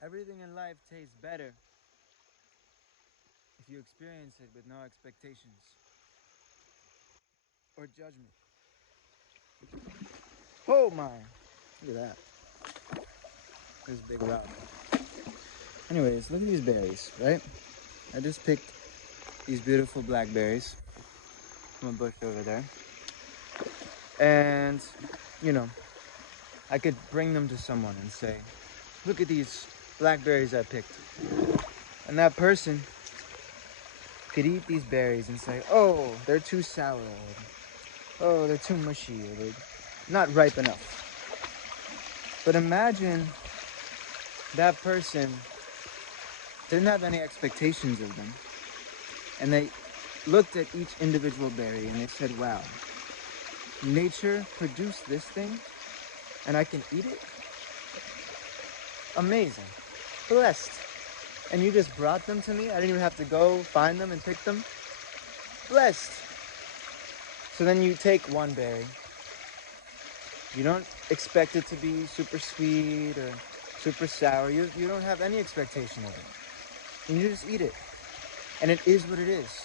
Everything in life tastes better if you experience it with no expectations or judgment. Oh my! Look at that. This big rock. Anyways, look at these berries, right? I just picked these beautiful blackberries from a bush over there. And, you know, I could bring them to someone and say, look at these blackberries I picked. And that person could eat these berries and say, oh, they're too sour, or oh, they're too mushy, or they're not ripe enough. But imagine that person didn't have any expectations of them. And they looked at each individual berry and they said, wow, nature produced this thing and I can eat it? Amazing. Blessed. And you just brought them to me? I didn't even have to go find them and pick them? Blessed. So then you take one berry. You don't expect it to be super sweet or super sour. You don't have any expectation of it. And you just eat it. And it is what it is.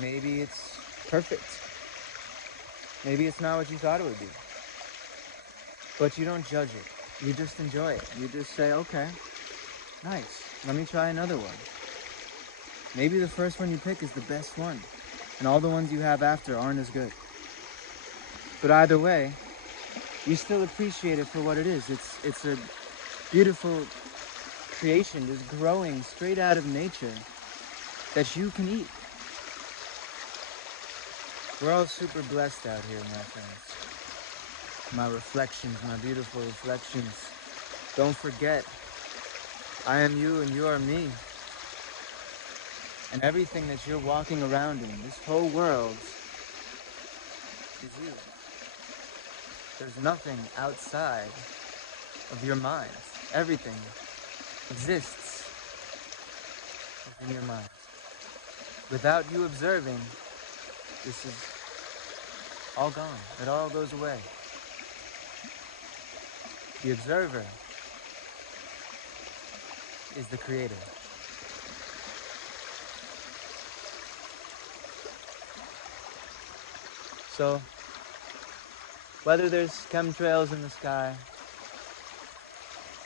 Maybe it's perfect. Maybe it's not what you thought it would be. But you don't judge it. You just enjoy it. You just say, okay, nice. Let me try another one. Maybe the first one you pick is the best one. And all the ones you have after aren't as good. But either way, you still appreciate it for what it is. It's a beautiful creation just growing straight out of nature that you can eat. We're all super blessed out here, my friends. My reflections, my beautiful reflections. Don't forget, I am you and you are me. And everything that you're walking around in, this whole world, is you. There's nothing outside of your mind. Everything exists within your mind. Without you observing, this is all gone. It all goes away. The observer is the creator. So, whether there's chemtrails in the sky,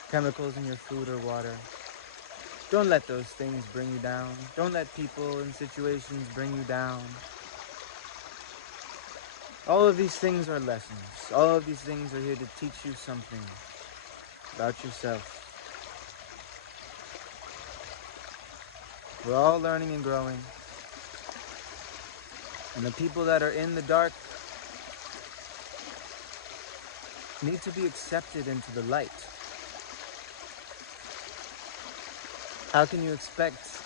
chemicals in your food or water, don't let those things bring you down. Don't let people and situations bring you down. All of these things are lessons. All of these things are here to teach you something about yourself. We're all learning and growing. And the people that are in the dark need to be accepted into the light. How can you expect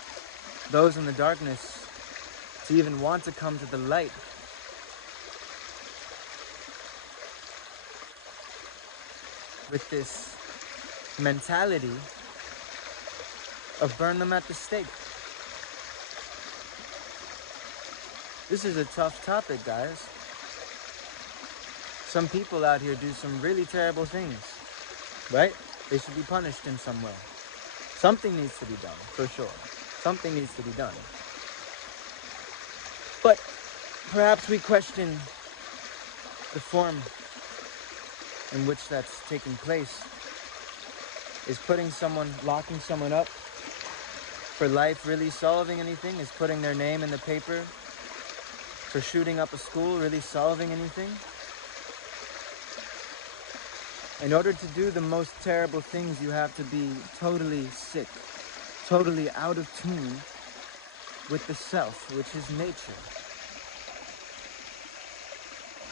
those in the darkness to even want to come to the light? With this mentality of burn them at the stake. This is a tough topic, guys. Some people out here do some really terrible things, right? They should be punished in some way. Something needs to be done, for sure. Something needs to be done. But perhaps we question the form in which that's taking place. Is locking someone up for life really solving anything? Is putting their name in the paper for shooting up a school really solving anything? In order to do the most terrible things, you have to be totally sick, totally out of tune with the self, which is nature.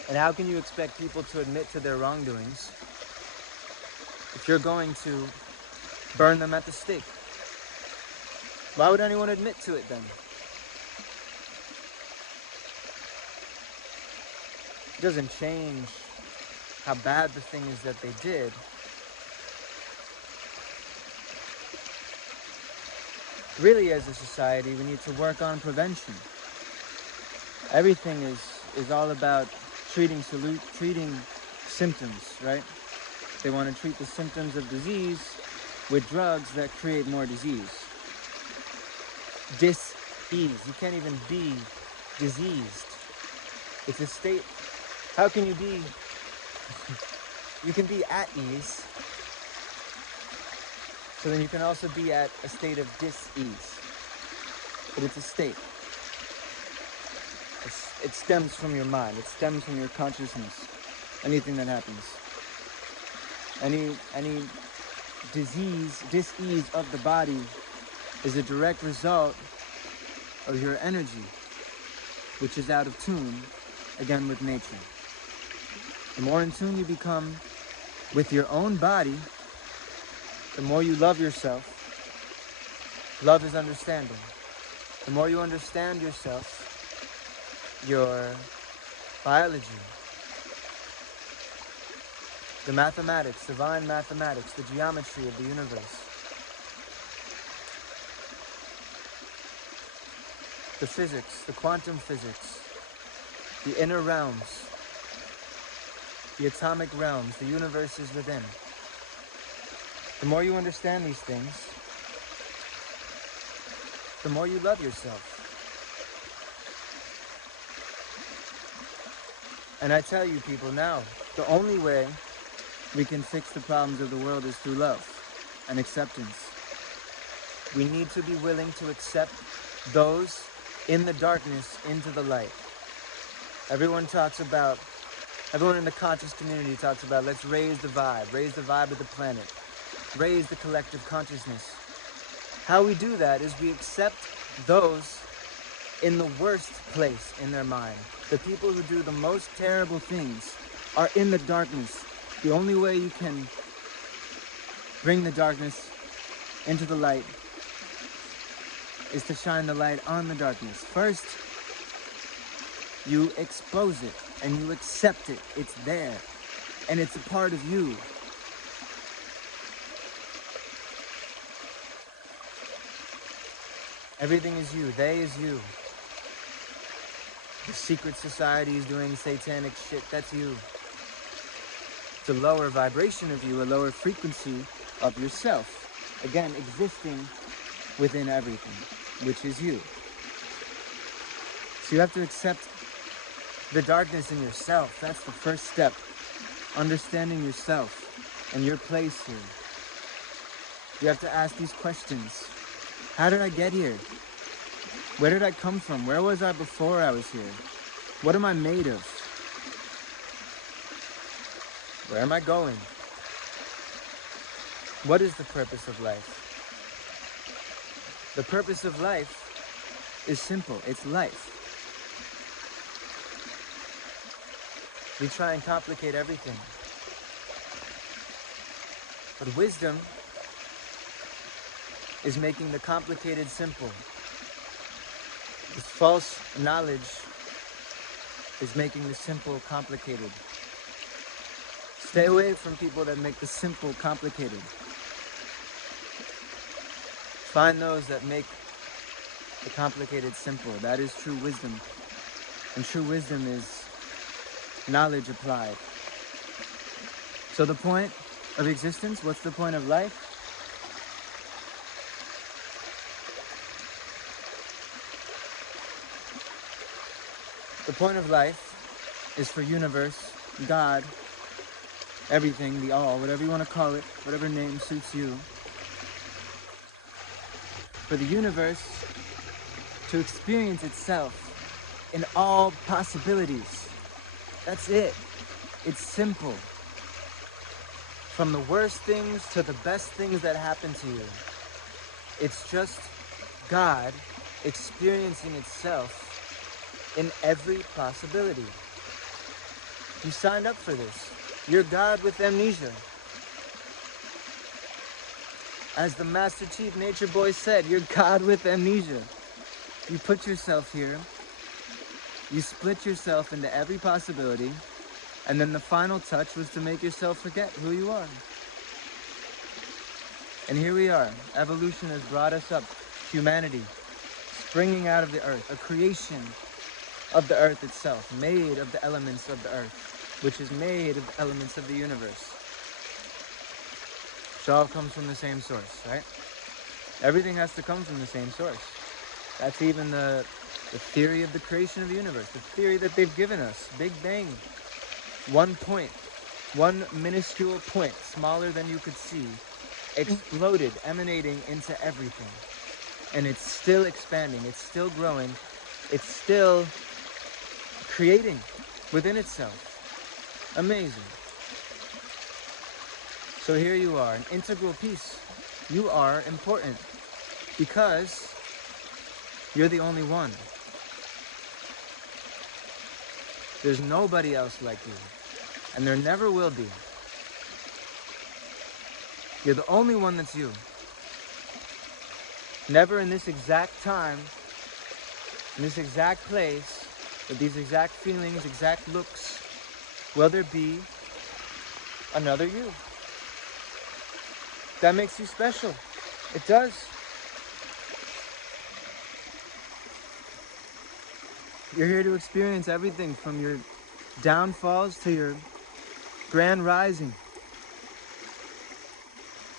And how can you expect people to admit to their wrongdoings if you're going to burn them at the stake? Why would anyone admit to it then? It doesn't change how bad the thing is that they did. Really, as a society, we need to work on prevention. Everything is all about treating symptoms, right? They want to treat the symptoms of disease, with drugs that create more disease. Dis-ease. You can't even be diseased. It's a state. How can you be? You can be at ease. So then you can also be at a state of dis-ease. But it's a state. It stems from your mind. It stems from your consciousness. Anything that happens. Any disease, dis-ease of the body is a direct result of your energy, which is out of tune, again, with nature. The more in tune you become with your own body, the more you love yourself. Love is understanding. The more you understand yourself, your biology, the mathematics, divine mathematics, the geometry of the universe, the physics, the quantum physics, the inner realms, the atomic realms, the universes within. The more you understand these things, the more you love yourself. And I tell you people now, the only way we can fix the problems of the world is through love and acceptance. We need to be willing to accept those in the darkness into the light. Everyone in the conscious community talks about, let's raise the vibe of the planet, raise the collective consciousness. How we do that is we accept those in the worst place in their mind. The people who do the most terrible things are in the darkness. The only way you can bring the darkness into the light is to shine the light on the darkness. First, you expose it and you accept it. It's there and it's a part of you. Everything is you. They is you. The secret society is doing satanic shit. That's you. It's a lower vibration of you, a lower frequency of yourself. Again, existing within everything, which is you. So you have to accept the darkness in yourself. That's the first step. Understanding yourself and your place here. You have to ask these questions. How did I get here? Where did I come from? Where was I before I was here? What am I made of? Where am I going? What is the purpose of life? The purpose of life is simple. It's life. We try and complicate everything. But wisdom is making the complicated simple. This false knowledge is making the simple complicated. Stay away from people that make the simple complicated. Find those that make the complicated simple. That is true wisdom. And true wisdom is knowledge applied. So the point of existence, what's the point of life? The point of life is for universe, God, everything, the all, whatever you want to call it, whatever name suits you. For the universe to experience itself in all possibilities. That's it. It's simple. From the worst things to the best things that happen to you. It's just God experiencing itself in every possibility. You signed up for this. You're God with amnesia. As the Master Chief Nature Boy said, you're God with amnesia. You put yourself here, you split yourself into every possibility, and then the final touch was to make yourself forget who you are. And here we are. Evolution has brought us up. Humanity, springing out of the earth, a creation of the earth itself, made of the elements of the earth, which is made of the elements of the universe. which all comes from the same source, right? Everything has to come from the same source. That's even the theory of the creation of the universe, the theory that they've given us. Big Bang. One point, one minuscule point, smaller than you could see, exploded, emanating into everything. And it's still expanding, it's still growing, it's still creating within itself. Amazing. So here you are, an integral piece. You are important because you're the only one. There's nobody else like you, and there never will be. You're the only one that's you. Never in this exact time, in this exact place, with these exact feelings, exact looks, will there be another you. That makes you special. It does. You're here to experience everything from your downfalls to your grand rising,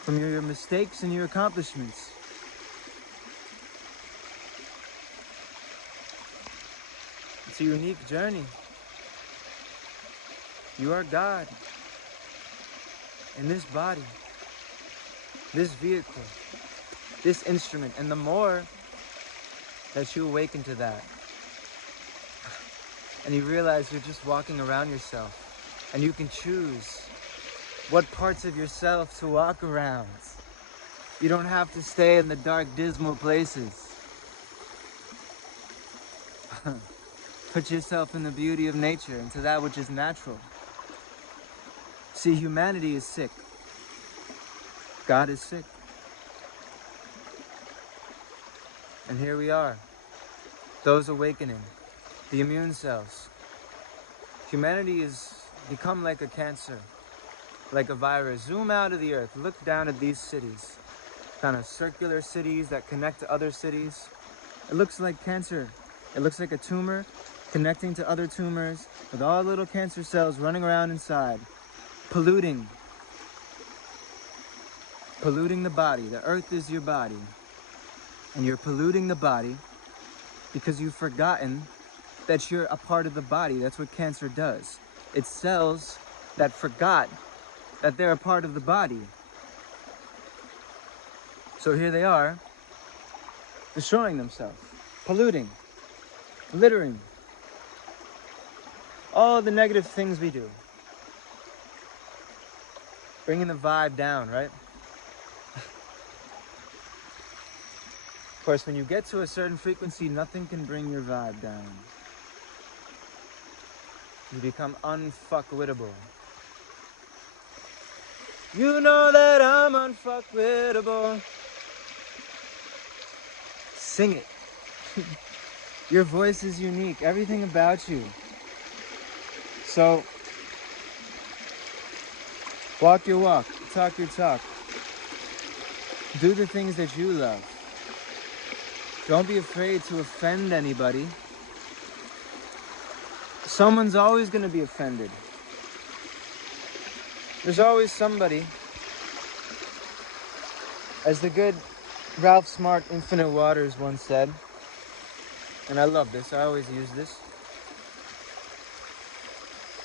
from your mistakes and your accomplishments. It's a unique journey. You are God in this body, this vehicle, this instrument, and the more that you awaken to that, and you realize you're just walking around yourself, and you can choose what parts of yourself to walk around. You don't have to stay in the dark, dismal places. Put yourself in the beauty of nature, into that which is natural. See, humanity is sick. God is sick. And here we are, those awakening, the immune cells. Humanity has become like a cancer, like a virus. Zoom out of the earth, look down at these cities, kind of circular cities that connect to other cities. It looks like cancer. It looks like a tumor connecting to other tumors with all little cancer cells running around inside, polluting the body. The earth is your body, and you're polluting the body because you've forgotten that you're a part of the body. That's what cancer does. It's cells that forgot that they're a part of the body. So here they are, destroying themselves, polluting, littering, all the negative things we do. Bringing the vibe down, right? Of course, when you get to a certain frequency, nothing can bring your vibe down. You become unfuckwittable. You know that I'm unfuckwittable. Sing it. Your voice is unique, everything about you. So, walk your walk, talk your talk. Do the things that you love. Don't be afraid to offend anybody. Someone's always going to be offended. There's always somebody. As the good Ralph Smart Infinite Waters once said, and I love this, I always use this.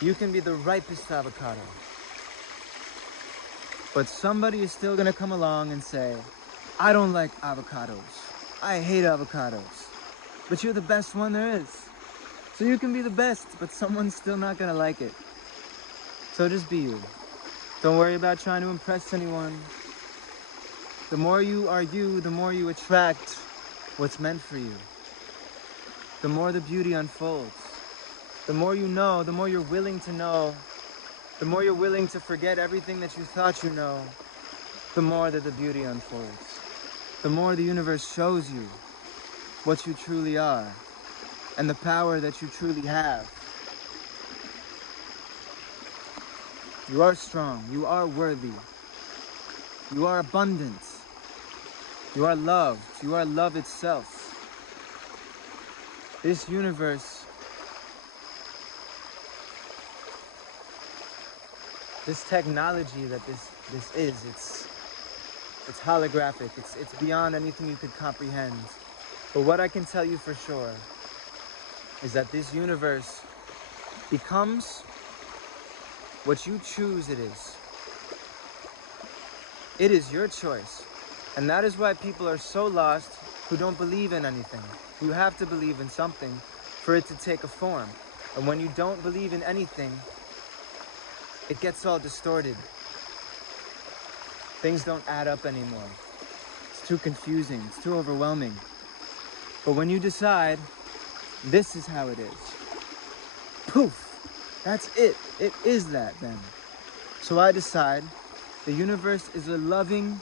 You can be the ripest avocado, but somebody is still going to come along and say, I don't like avocados. I hate avocados. But you're the best one there is. So you can be the best, but someone's still not going to like it. So just be you. Don't worry about trying to impress anyone. The more you are you, the more you attract what's meant for you. The more the beauty unfolds. The more you know, the more you're willing to know, the more you're willing to forget everything that you thought you know, the more that the beauty unfolds. The more the universe shows you what you truly are and the power that you truly have. You are strong. You are worthy. You are abundant. You are loved. You are love itself. This universe, this technology that this is, It's holographic. It's beyond anything you could comprehend. But what I can tell you for sure is that this universe becomes what you choose it is. It is your choice. And that is why people are so lost who don't believe in anything. You have to believe in something for it to take a form. And when you don't believe in anything, it gets all distorted. Things don't add up anymore. It's too confusing. It's too overwhelming. But when you decide, this is how it is. Poof! That's it. It is that then. So I decide the universe is a loving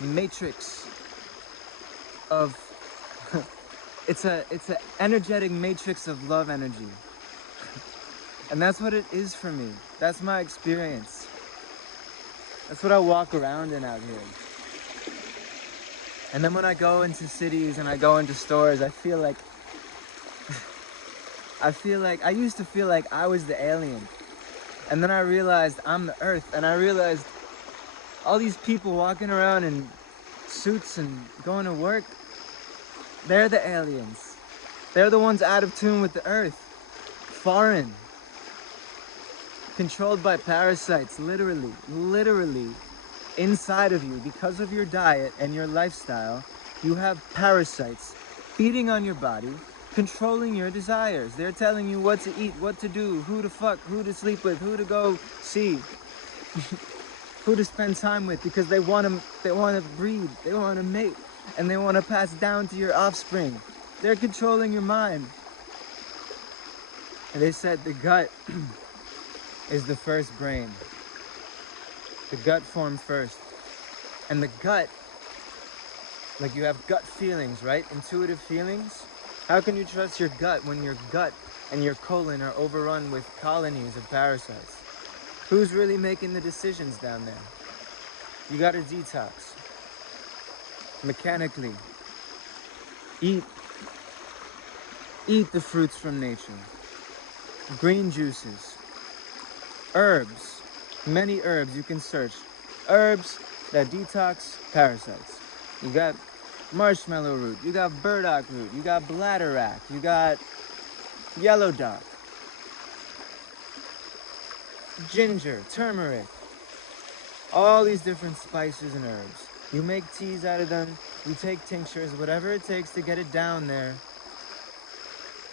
matrix of it's a energetic matrix of love energy. And that's what it is for me. That's my experience. That's what I walk around in out here. And then when I go into cities and I go into stores, I feel like I used to feel like I was the alien. And then I realized I'm the earth, and I realized all these people walking around in suits and going to work, they're the aliens. They're the ones out of tune with the earth. Foreign. Controlled by parasites, literally inside of you. Because of your diet and your lifestyle, you have parasites feeding on your body, controlling your desires. They're telling you what to eat, what to do, who to fuck, who to sleep with, who to go see, who to spend time with, because they want to breed, they want to mate, and they want to pass down to your offspring. They're controlling your mind. And they said the gut is the first brain. The gut formed first. And the gut, like you have gut feelings, right? Intuitive feelings. How can you trust your gut when your gut and your colon are overrun with colonies of parasites? Who's really making the decisions down there? You gotta detox. Mechanically. Eat the fruits from nature. Green juices. Herbs. Many herbs you can search. Herbs that detox parasites. You got marshmallow root, you got burdock root, you got bladderwrack, you got yellow dock, ginger, turmeric, all these different spices and herbs. You make teas out of them, you take tinctures, whatever it takes to get it down there.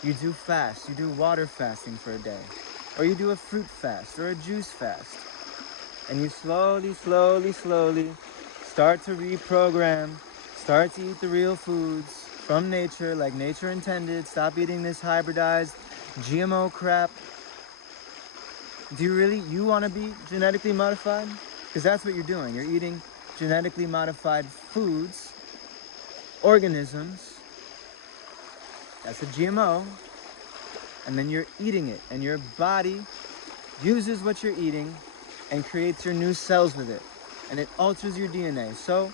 You do fast, you do water fasting for a day, or you do a fruit fast or a juice fast, and you slowly start to reprogram. Start to eat the real foods from nature, like nature intended. Stop eating this hybridized GMO crap. Do you want to be genetically modified? Because that's what you're doing. You're eating genetically modified foods, organisms. That's a GMO. And then you're eating it. And your body uses what you're eating and creates your new cells with it. And it alters your DNA. So,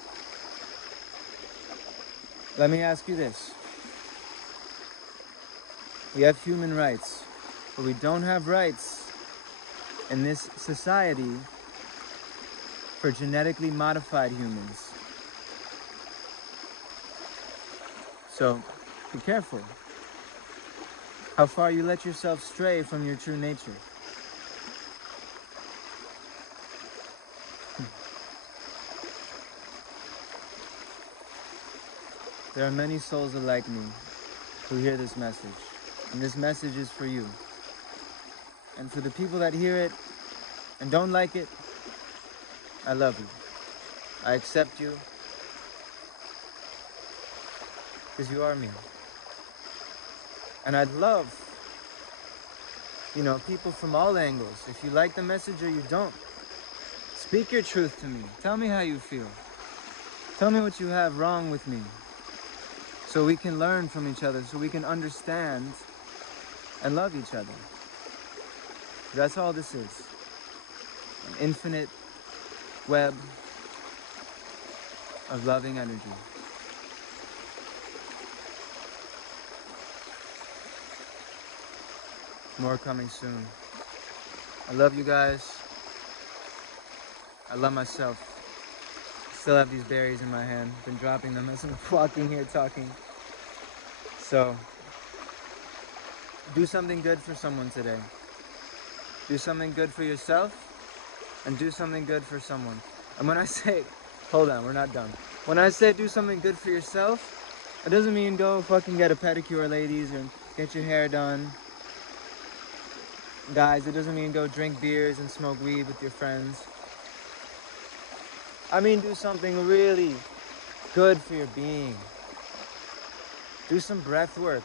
let me ask you this. We have human rights, but we don't have rights in this society for genetically modified humans. So, be careful how far you let yourself stray from your true nature. There are many souls like me who hear this message, and this message is for you. And for the people that hear it and don't like it, I love you. I accept you because you are me. And I'd love, people from all angles. If you like the message or you don't, speak your truth to me. Tell me how you feel. Tell me what you have wrong with me. So we can learn from each other, so we can understand and love each other. That's all this is. An infinite web of loving energy. More coming soon. I love you guys. I love myself. still have these berries in my hand. Been dropping them as I'm walking here talking. So, do something good for someone today. Do something good for yourself, and do something good for someone. And when I say, hold on, we're not done. When I say do something good for yourself, it doesn't mean go fucking get a pedicure, ladies, or get your hair done. Guys, it doesn't mean go drink beers and smoke weed with your friends. I mean do something really good for your being. Do some breath work.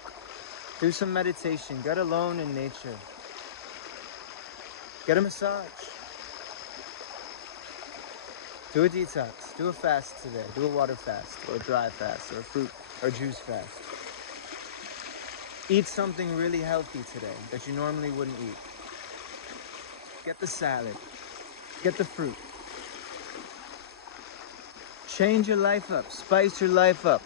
Do some meditation. Get alone in nature. Get a massage. Do a detox. Do a fast today. Do a water fast, or a dry fast, or a fruit or juice fast. Eat something really healthy today that you normally wouldn't eat. Get the salad. Get the fruit. Change your life up. Spice your life up.